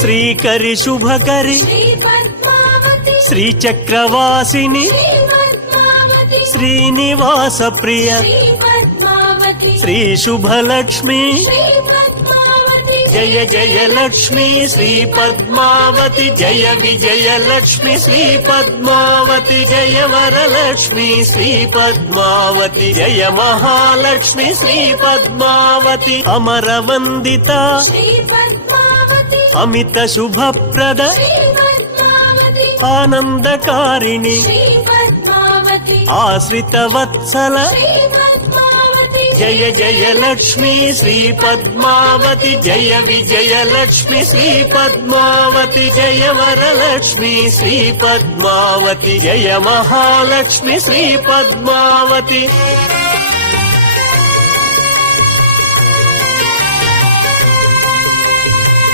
Srikari Shubhakari శ్రీచక్రవాసిని Srinivasa Priya Shri Subhalakshmi Jaya Jaya Lakshmi Shri Padmavati Jaya Vijaya Lakshmi Shri Padmavati Jaya Varalakshmi Shri Padmavati Jaya Mahalakshmi Shri Padmavati Amara వందిత Amit Subhaprada ఆనందకారిణి Ashrita Vatsala Jaya Jaya Lakshmi Shri Padmavati Jaya Vijaya Lakshmi Shri Padmavati Jaya Varalakshmi Shri Padmavati Jaya Mahalakshmi Shri Padmavati